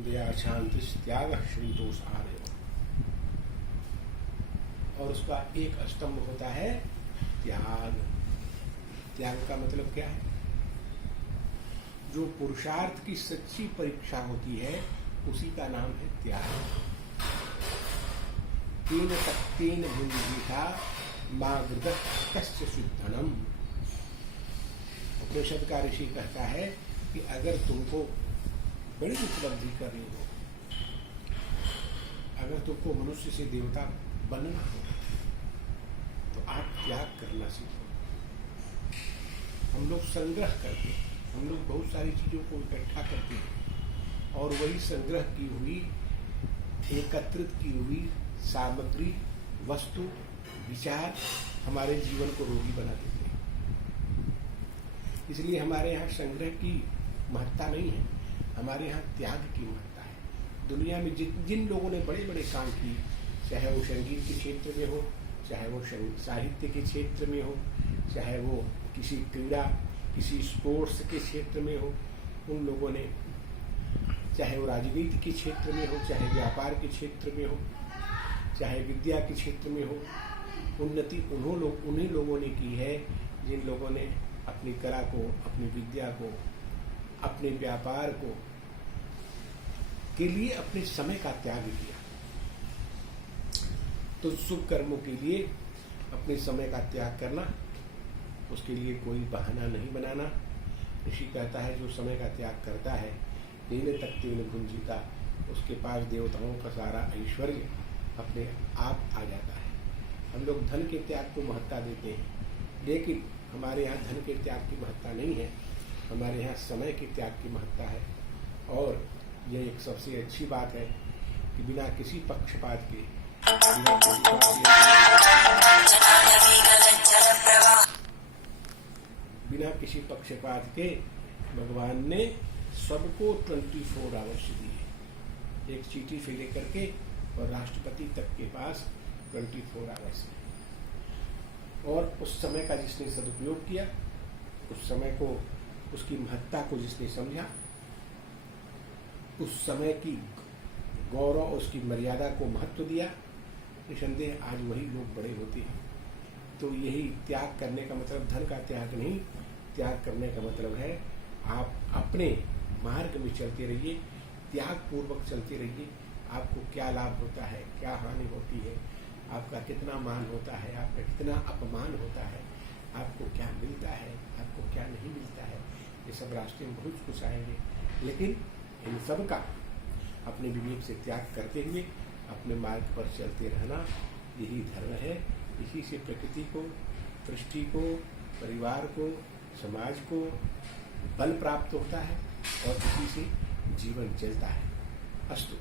दया शांति त्याग संतोष आदय। और उसका एक स्तंभ होता है त्याग। त्याग का मतलब क्या है? जो पुरुषार्थ की सच्ची परीक्षा होती है उसी का नाम है त्याग। तेन तक्तेन भुंजीता मागृत कस्य शुद्धनम। उपनिषद का ऋषि कहता है कि अगर तुमको बड़ी उपलब्धि करनी हो, अगर तुमको मनुष्य से देवता बनना हो, तो आप त्याग करना सीखो। हम लोग संग्रह करते हैं, हम लोग बहुत सारी चीजों को इकट्ठा करते हैं और वही संग्रह की हुई, एकत्रित की हुई सामग्री, वस्तु, विचार हमारे जीवन को रोगी बना देते हैं। इसलिए हमारे यहाँ संग्रह की महत्ता नहीं है, हमारे यहाँ त्याग की महत्ता है। दुनिया में जिन लोगों ने बड़े बड़े काम किए, चाहे वो संगीत के क्षेत्र में हो, चाहे वो साहित्य के क्षेत्र में हो, चाहे वो किसी क्रीड़ा, किसी स्पोर्ट्स के क्षेत्र में हो, उन लोगों ने, चाहे वो राजनीति के क्षेत्र में हो, चाहे व्यापार के क्षेत्र में हो, चाहे विद्या के क्षेत्र में हो, उन्नति उन्हीं लोगों ने की है जिन लोगों ने अपनी कला को, अपनी विद्या को, अपने व्यापार को के लिए अपने समय का त्याग किया। तो शुभ कर्मों के लिए अपने समय का त्याग करना, उसके लिए कोई बहाना नहीं बनाना। ऋषि कहता है जो समय का त्याग करता है तेन तक्तेन भुंजीता, उसके पास देवताओं का सारा ऐश्वर्य अपने आप आ जाता है। हम लोग धन के त्याग को महत्ता देते हैं, लेकिन हमारे यहाँ धन के त्याग की महत्ता नहीं है, हमारे यहाँ समय के त्याग की महत्ता है। और यह एक सबसे अच्छी बात है कि बिना किसी पक्षपात के, बिना किसी पक्षपात के भगवान ने सबको 24 आवर्स दिए, एक चीटी से लेकर के और राष्ट्रपति तक के पास 24 आवर्स है। और उस समय का जिसने सदुपयोग किया, उस समय को, उसकी महत्ता को जिसने समझा, उस समय की गौरव, उसकी मर्यादा को महत्व दिया, निसंदेह आज वही लोग बड़े होते हैं। तो यही त्याग करने का मतलब धन का त्याग नहीं, त्याग करने का मतलब है आप अपने मार्ग में चलते रहिए, त्याग पूर्वक चलते रहिए। आपको क्या लाभ होता है, क्या हानि होती है, आपका कितना मान होता है, आपका कितना अपमान होता है, आपको क्या मिलता है, आपको क्या नहीं मिलता है, ये सब रास्ते में बहुत कुछ आएंगे। लेकिन इन सब का अपने विवेक से त्याग करते हुए अपने मार्ग पर चलते रहना, यही धर्म है। इसी से प्रकृति को, सृष्टि को, परिवार को, समाज को बल प्राप्त होता है और इसी से जीवन चलता है। अस्तु।